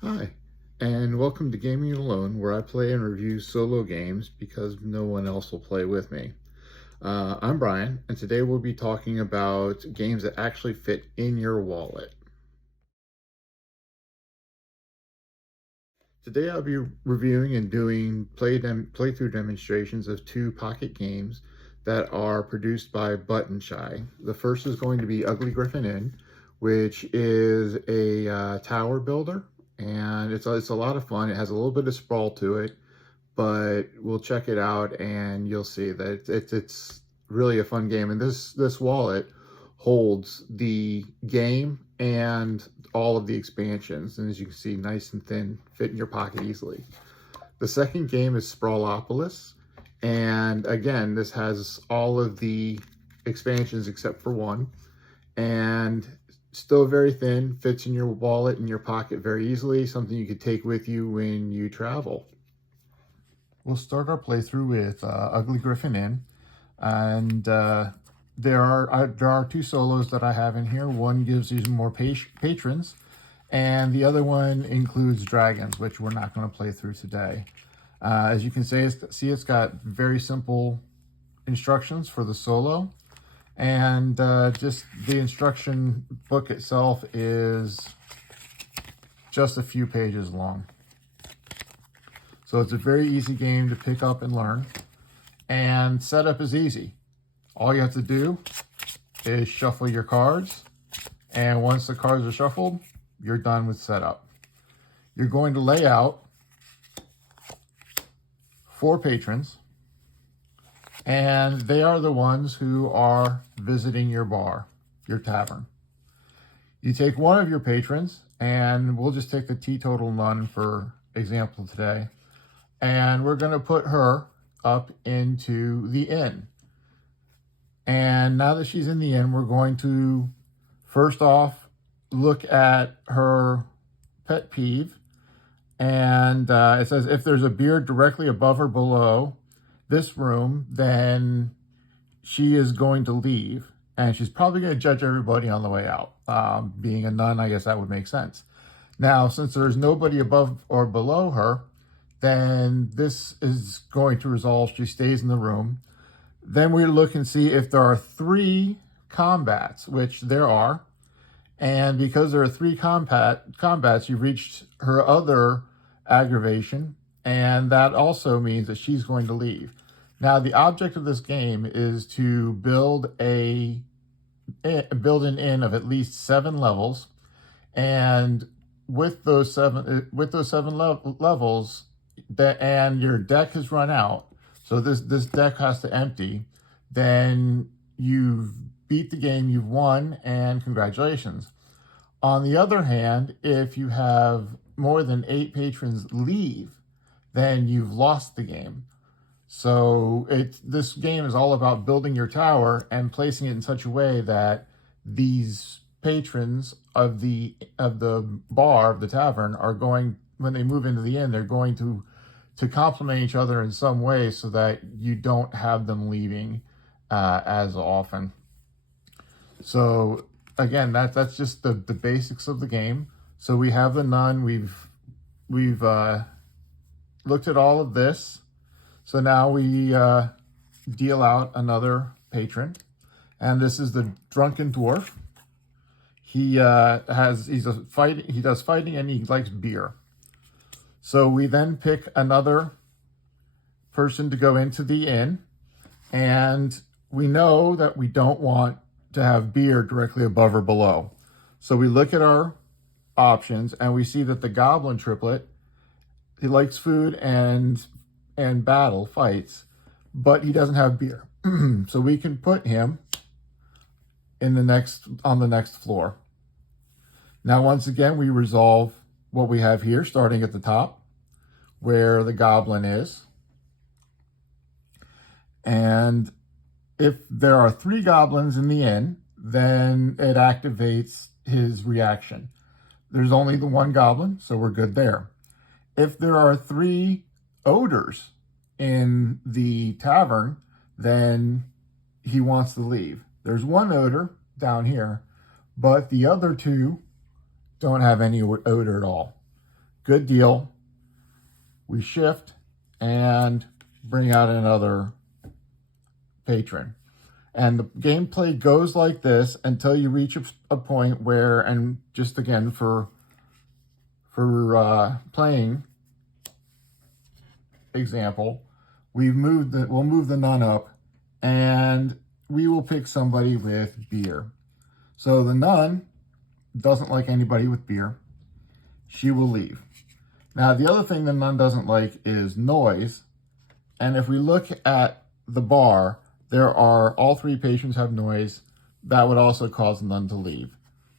Hi, and welcome to Gaming Alone, where I play and review solo games because no one else will play with me. I'm Brian, and today we'll be talking about games that actually fit in your wallet. Today I'll be reviewing and doing playthrough demonstrations of two pocket games that are produced by Button Shy. The first is going to be Ugly Griffin Inn, which is a tower builder, and it's a lot of fun. It has a little bit of sprawl to it, but we'll check it out and you'll see that it's really a fun game. And this wallet holds the game and all of the expansions, and as you can see, nice and thin, fit in your pocket easily. The second game is Sprawlopolis, and again, this has all of the expansions except for one, and still very thin, fits in your wallet and your pocket very easily, something you could take with you when you travel. We'll start our playthrough with Ugly Griffin Inn, and there are two solos that I have in here. One gives you more patrons, and the other one includes dragons, which we're not going to play through today. As you can see, it's got very simple instructions for the solo, and just the instruction book itself is just a few pages long. So it's a very easy game to pick up and learn, and setup is easy. All you have to do is shuffle your cards, and once the cards are shuffled, you're done with setup. You're going to lay out 4 patrons, and they are the ones who are visiting your bar, your tavern. You take one of your patrons, and we'll just take the teetotal nun for example today, and we're going to put her up into the inn. And now that she's in the inn, we're going to first off look at her pet peeve. And it says if there's a beard directly above or below this room, then she is going to leave. And she's probably going to judge everybody on the way out. Being a nun, I guess that would make sense. Now, since there's nobody above or below her, then this is going to resolve. She stays in the room. Then we look and see if there are 3 combats, which there are. And because there are 3 combats, you've reached her other aggravation, and that also means that she's going to leave. Now, the object of this game is to build an inn of at least 7 levels, and with those seven levels, and your deck has run out, so this deck has to empty, then you've beat the game, you've won, and congratulations. On the other hand, if you have more than 8 patrons leave, then you've lost the game. So this game is all about building your tower and placing it in such a way that these patrons of the bar, of the tavern, are going, when they move into the inn, they're going to complement each other in some way so that you don't have them leaving as often. So again, that's just the basics of the game. So we have the nun. We've looked at all of this. So now we deal out another patron, and this is the drunken dwarf. He does fighting, and he likes beer. So we then pick another person to go into the inn, and we know that we don't want to have beer directly above or below. So we look at our options, and we see that the goblin triplet, he likes food and battle fights, but he doesn't have beer. So we can put him on the next floor. Now, once again, we resolve what we have here, starting at the top where the goblin is. And if there are 3 goblins in the inn, then it activates his reaction. There's only the 1 goblin, so we're good there. If there are 3 odors in the tavern, then he wants to leave. There's 1 odor down here, but the other 2 don't have any odor at all. good deal. We shift and bring out another patron. And the gameplay goes like this until you reach a point where, and just again for playing example, we'll move the nun up, and we will pick somebody with beer. So the nun doesn't like anybody with beer. She will leave. Now, the other thing the nun doesn't like is noise. And if we look at the bar, there are all three patrons have noise. That would also cause the nun to leave.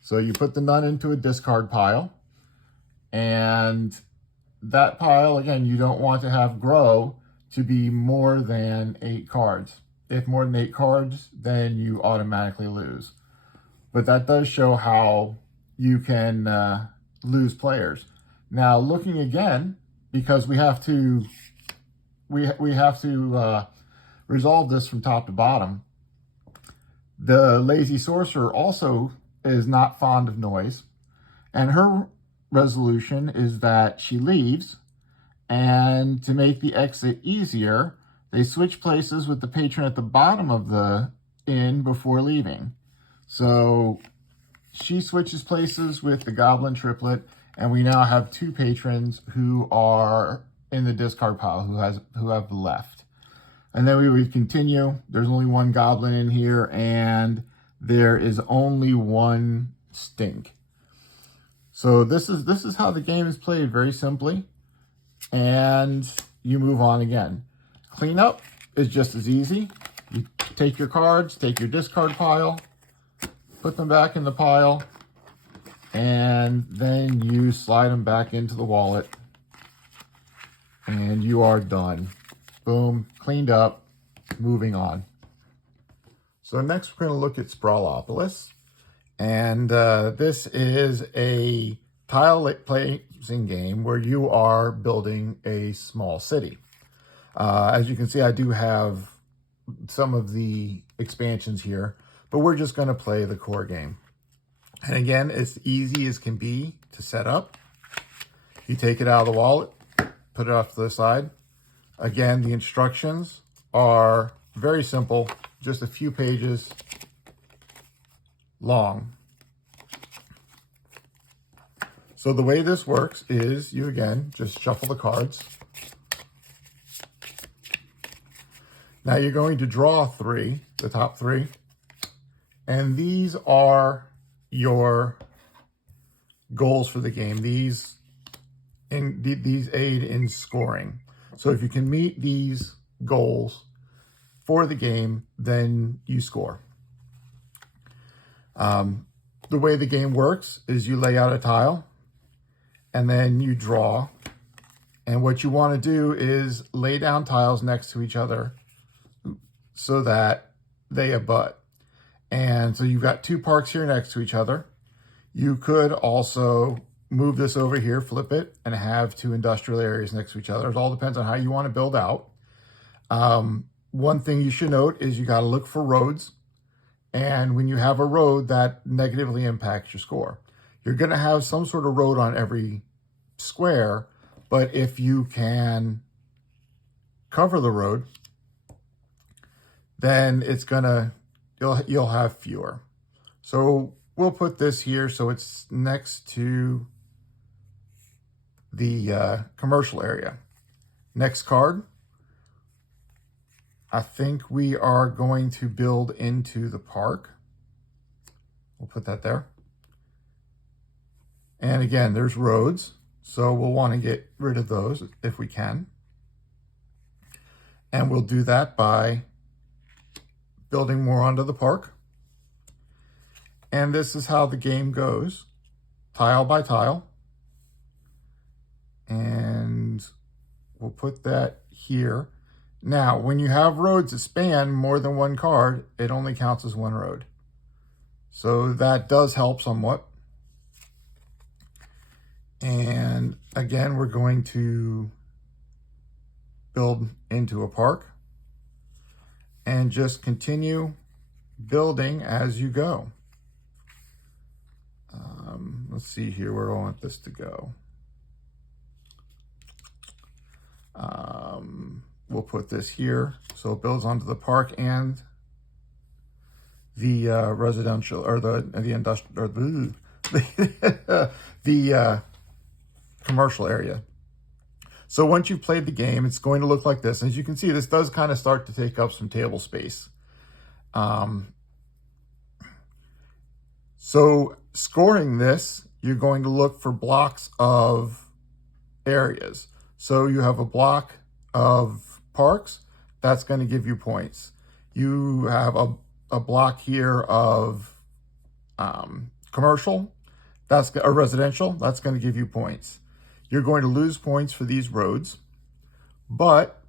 So you put the nun into a discard pile. And that pile, again, you don't want to have grow to be more than 8 cards. If more than 8 cards, then you automatically lose. But that does show how you can lose players. Now, looking again, because we have to resolve this from top to bottom. The lazy sorcerer also is not fond of noise, and her resolution is that she leaves, and to make the exit easier, they switch places with the patron at the bottom of the inn before leaving. So she switches places with the goblin triplet, and we now have 2 patrons who are in the discard pile who have left. And then we would continue. There's only 1 goblin in here, and there is only 1 stink. So this is how the game is played, very simply. And you move on again. Cleanup is just as easy. You take your cards, take your discard pile, put them back in the pile, and then you slide them back into the wallet, and you are done. Boom, cleaned up, moving on. So next we're going to look at Sprawlopolis, and this is a tile placing game where you are building a small city. As you can see, I do have some of the expansions here, but we're just going to play the core game. And again, it's easy as can be to set up. You take it out of the wallet, put it off to the side. Again, the instructions are very simple, just a few pages long. So the way this works is you, again, just shuffle the cards. Now you're going to draw 3, the top 3, and these are your goals for the game. These aid in scoring. So if you can meet these goals for the game, then you score. The way the game works is you lay out a tile, and then you draw. And what you want to do is lay down tiles next to each other so that they abut. And so you've got 2 parks here next to each other. You could also move this over here, flip it, and have 2 industrial areas next to each other. It all depends on how you want to build out. One thing you should note is you got to look for roads. And when you have a road, that negatively impacts your score. You're going to have some sort of road on every square, but if you can cover the road, then it's gonna, you'll have fewer. So we'll put this here so it's next to the commercial area. Next card. I think we are going to build into the park. We'll put that there. And again, there's roads, so we'll want to get rid of those if we can. And we'll do that by building more onto the park. And this is how the game goes, tile by tile. And we'll put that here. Now, when you have roads that span more than 1 card, it only counts as 1 road. So that does help somewhat. And again, we're going to build into a park and just continue building as you go. Let's see here where I want this to go. We'll put this here. So it builds onto the park and the residential, or the industrial, or the commercial area. So once you've played the game, it's going to look like this. As you can see, this does kind of start to take up some table space. So scoring this, you're going to look for blocks of areas. So you have a block of parks, that's going to give you points. You have a block here of commercial, that's a residential, that's going to give you points. You're going to lose points for these roads, but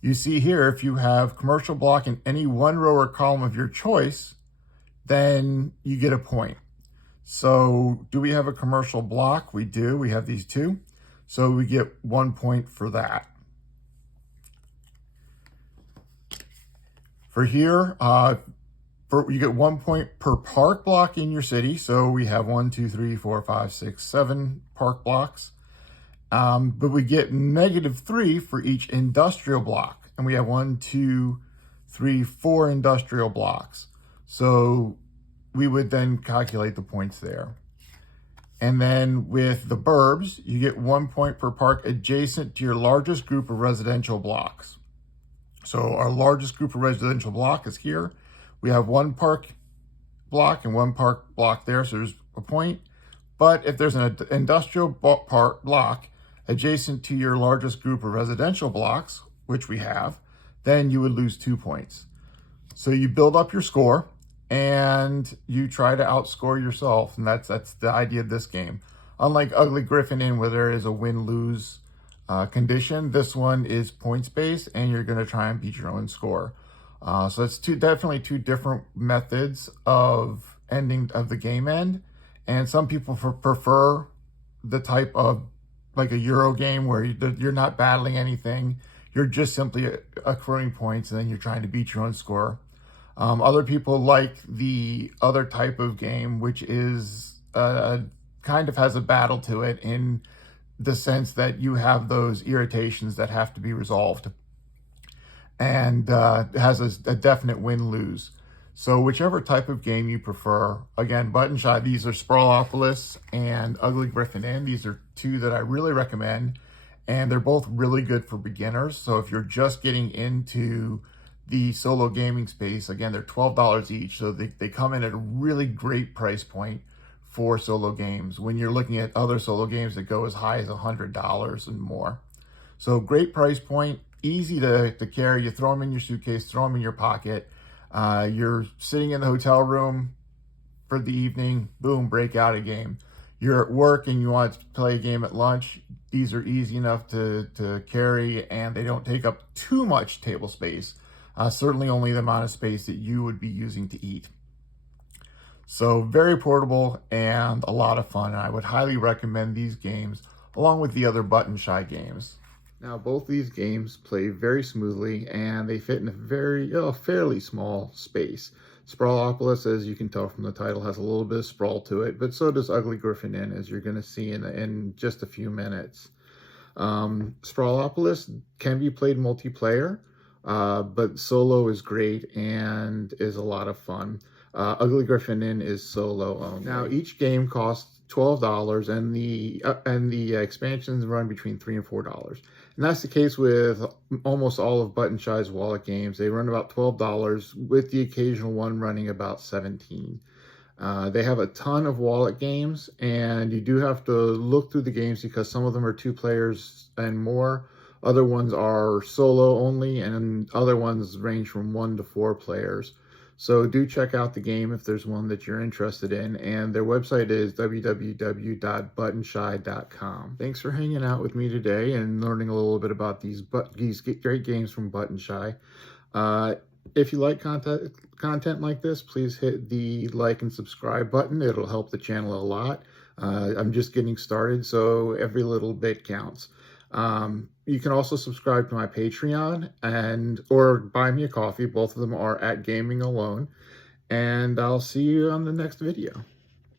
you see here, if you have commercial block in any one row or column of your choice, then you get a point. So do we have a commercial block? We do. We have these two. So we get 1 point for that. For here, you get 1 point per park block in your city. So we have 1, 2, 3, 4, 5, 6, 7 park blocks. But we get -3 for each industrial block. And we have 1, 2, 3, 4 industrial blocks. So we would then calculate the points there. And then with the burbs, you get 1 point per park adjacent to your largest group of residential blocks. So our largest group of residential block is here. We have 1 park block and 1 park block there, so there's a point. But if there's an industrial park block adjacent to your largest group of residential blocks, which we have, then you would lose 2 points. So you build up your score and you try to outscore yourself, and that's the idea of this game. Unlike Ugly Griffin Inn, where there is a win-lose condition, this one is points-based, and you're going to try and beat your own score. So it's definitely two different methods of ending of the game end, and some people prefer the type of like a Euro game where you're not battling anything, you're just simply accruing points, and then you're trying to beat your own score. Other people like the other type of game, which is kind of has a battle to it in the sense that you have those irritations that have to be resolved, and has a definite win-lose. So whichever type of game you prefer, again, Button Shy, these are Sprawlopolis and Ugly Griffin Inn. These are two that I really recommend, and they're both really good for beginners. So if you're just getting into the solo gaming space, again, they're $12 each, so they come in at a really great price point for solo games when you're looking at other solo games that go as high as $100 and more. So great price point, easy to carry. You throw them in your suitcase, throw them in your pocket. You're sitting in the hotel room for the evening, boom, break out a game. You're at work and you want to play a game at lunch. These are easy enough to carry, and they don't take up too much table space. Certainly only the amount of space that you would be using to eat. So very portable and a lot of fun. And I would highly recommend these games along with the other Button Shy games. Now, both these games play very smoothly and they fit in a fairly small space. Sprawlopolis, as you can tell from the title, has a little bit of sprawl to it, but so does Ugly Griffin Inn, as you're going to see in just a few minutes. Sprawlopolis can be played multiplayer, but solo is great and is a lot of fun. Ugly Griffin Inn is solo only. Now, each game costs $12, and the expansions run between $3 and $4. And that's the case with almost all of Button Shy's wallet games. They run about $12, with the occasional one running about $17. They have a ton of wallet games, and you do have to look through the games because some of them are 2 players and more. Other ones are solo only, and other ones range from 1 to 4 players. So do check out the game if there's one that you're interested in, and their website is www.buttonshy.com. Thanks for hanging out with me today and learning a little bit about these great games from Button Shy. If you like content like this, please hit the like and subscribe button. It'll help the channel a lot. I'm just getting started, so every little bit counts. You can also subscribe to my Patreon or buy me a coffee. Both of them are at Gaming Alone. And I'll see you on the next video.